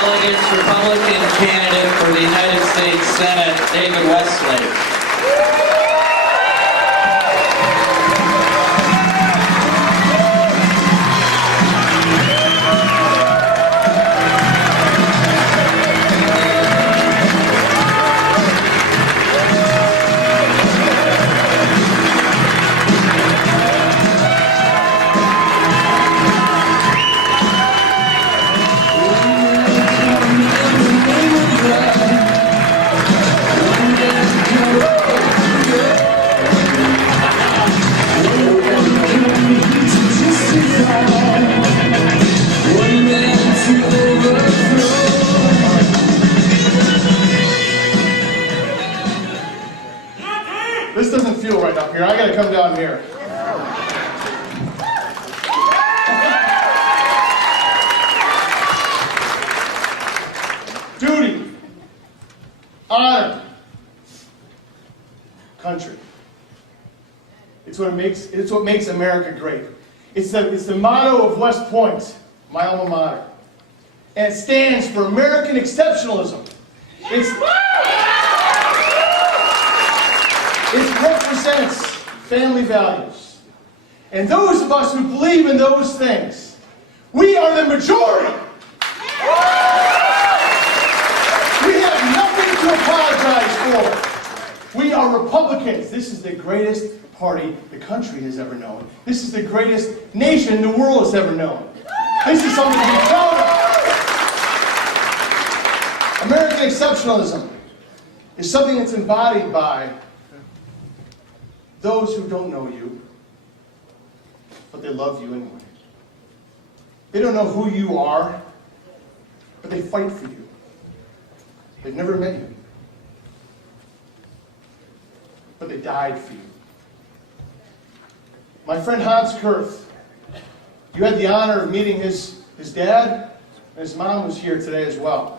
delegates, Republican candidate for the United States Senate, David Westlake. This doesn't feel right up here. I gotta come down here. Duty, honor, country. It's what makes America great. It's the motto of West Point, my alma mater. And it stands for American exceptionalism. It represents family values. And those of us who believe in those things, we are the majority. We have nothing to apologize for. We are Republicans. This is the greatest party the country has ever known. This is the greatest nation the world has ever known. This is something to be proud of. American exceptionalism is something that's embodied by those who don't know you, but they love you anyway. They don't know who you are, but they fight for you. They've never met you, but they died for you. My friend Hans Kurth, you had the honor of meeting his dad, and his mom was here today as well.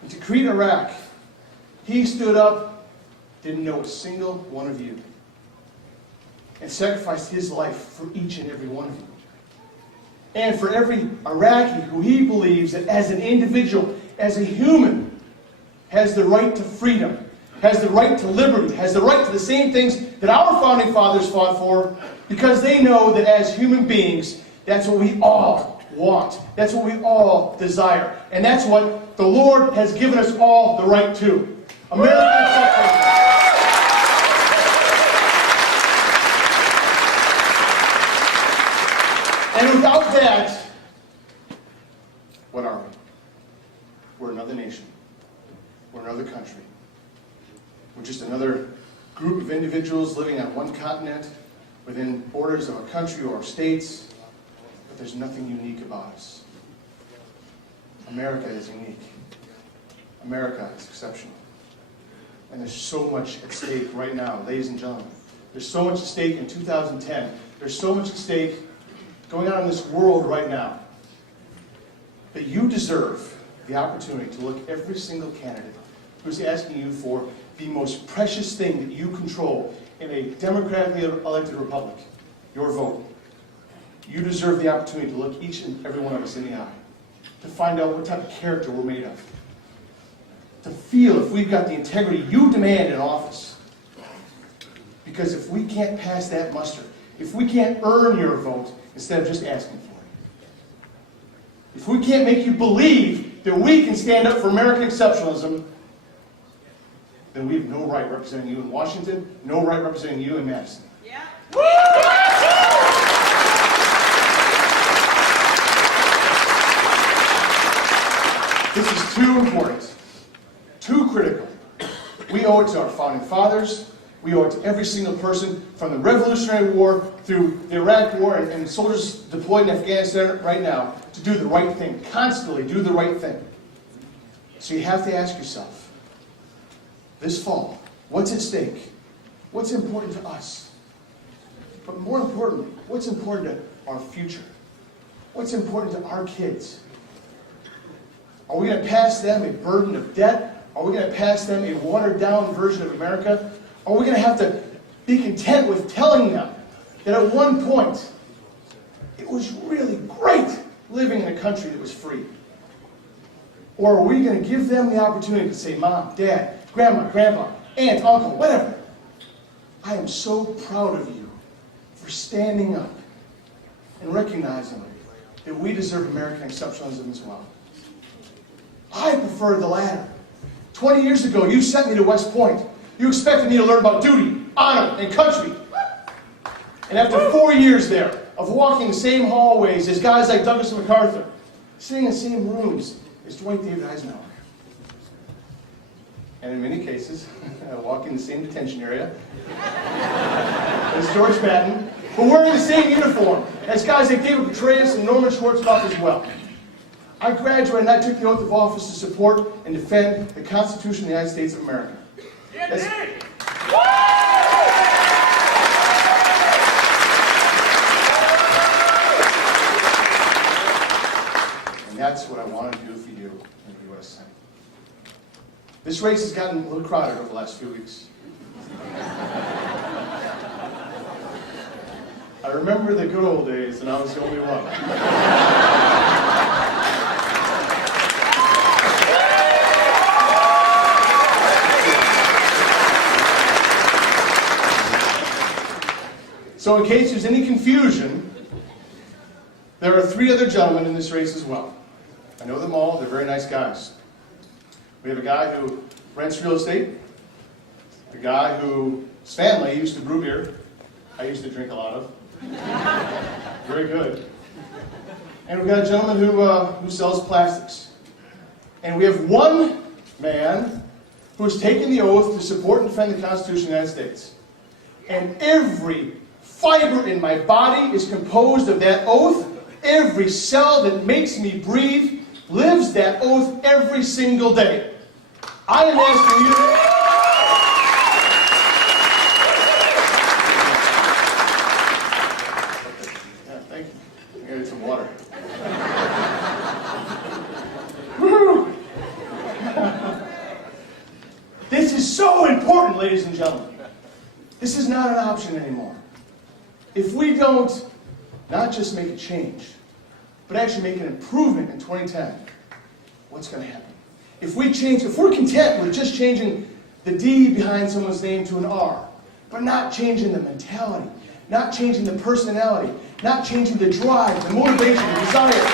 And to create Iraq, he stood up, didn't know a single one of you, and sacrificed his life for each and every one of you. And for every Iraqi who he believes that as an individual, as a human, has the right to freedom, has the right to liberty, has the right to the same things that our founding fathers fought for, because they know that as human beings, that's what we all want. That's what we all desire. And that's what the Lord has given us all the right to. American exceptionalism. And without that, what are we? We're another nation. We're another country. We're just another group of individuals living on one continent within borders of a country or states, but there's nothing unique about us. America is unique. America is exceptional. And there's so much at stake right now, ladies and gentlemen. There's so much at stake in 2010. There's so much at stake going on in this world right now that you deserve the opportunity to look every single candidate who's asking you for the most precious thing that you control in a democratically elected republic, your vote. You deserve the opportunity to look each and every one of us in the eye, to find out what type of character we're made of, to feel if we've got the integrity you demand in office. Because if we can't pass that muster, if we can't earn your vote instead of just asking for it, if we can't make you believe that we can stand up for American exceptionalism, then we have no right representing you in Washington, no right representing you in Madison. Yeah. This is too important, too critical. We owe it to our founding fathers. We owe it to every single person from the Revolutionary War through the Iraq War and soldiers deployed in Afghanistan right now to do the right thing, constantly do the right thing. So you have to ask yourself, this fall, what's at stake? What's important to us? But more importantly, what's important to our future? What's important to our kids? Are we going to pass them a burden of debt? Are we going to pass them a watered-down version of America? Are we going to have to be content with telling them that at one point it was really great living in a country that was free? Or are we going to give them the opportunity to say, Mom, Dad, Grandma, Grandpa, Aunt, Uncle, whatever, I am so proud of you for standing up and recognizing that we deserve American exceptionalism as well. I prefer the latter. 20 years ago, you sent me to West Point. You expected me to learn about duty, honor, and country. And after 4 years there, of walking the same hallways as guys like Douglas MacArthur, sitting in the same rooms as Dwight David Eisenhower, and in many cases, walking in the same detention area as George Patton, but wearing the same uniform as guys like David Petraeus and Norman Schwarzkopf as well. I graduated and I took the oath of office to support and defend the Constitution of the United States of America. And that's what I want to do for you in the U.S. Senate. This race has gotten a little crowded over the last few weeks. I remember the good old days, and I was the only one. So in case there's any confusion, there are 3 other gentlemen in this race as well. I know them all. They're very nice guys. We have a guy who rents real estate, a guy whose family used to brew beer. I used to drink a lot of. Very good. And we've got a gentleman who sells plastics. And we have one man who has taken the oath to support and defend the Constitution of the United States. And every fiber in my body is composed of that oath. Every cell that makes me breathe lives that oath every single day. I am asking you. Yeah, thank you. I gotta get some water. Woo! This is so important, ladies and gentlemen. This is not an option anymore. If we don't not just make a change, but actually make an improvement in 2010, what's going to happen? If we're content with just changing the D behind someone's name to an R, but not changing the mentality, not changing the personality, not changing the drive, the motivation, the desire.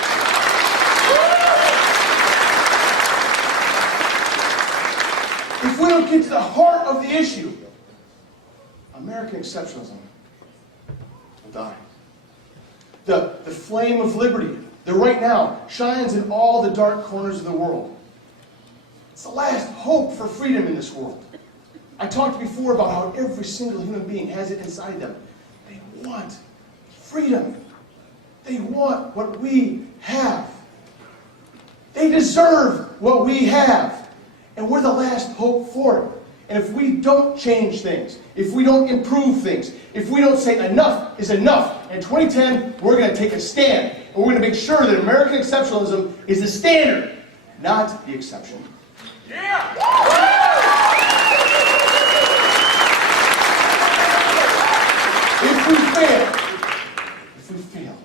If we don't get to the heart of the issue, American exceptionalism will die. The flame of liberty that right now shines in all the dark corners of the world. It's the last hope for freedom in this world. I talked before about how every single human being has it inside them. They want freedom. They want what we have. They deserve what we have. And we're the last hope for it. And if we don't change things, if we don't improve things, if we don't say enough is enough, in 2010, we're going to take a stand. And we're going to make sure that American exceptionalism is the standard, not the exception. Yeah! If we fail,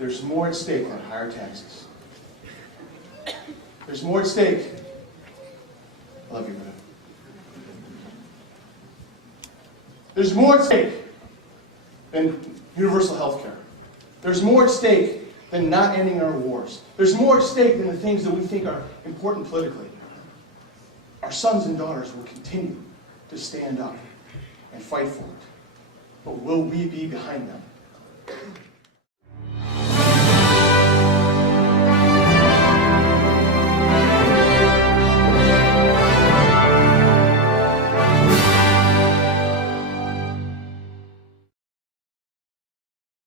there's more at stake than higher taxes. There's more at stake. I love you, brother. There's more at stake than universal health care. There's more at stake than not ending our wars. There's more at stake than the things that we think are important politically. Our sons and daughters will continue to stand up and fight for it. But will we be behind them?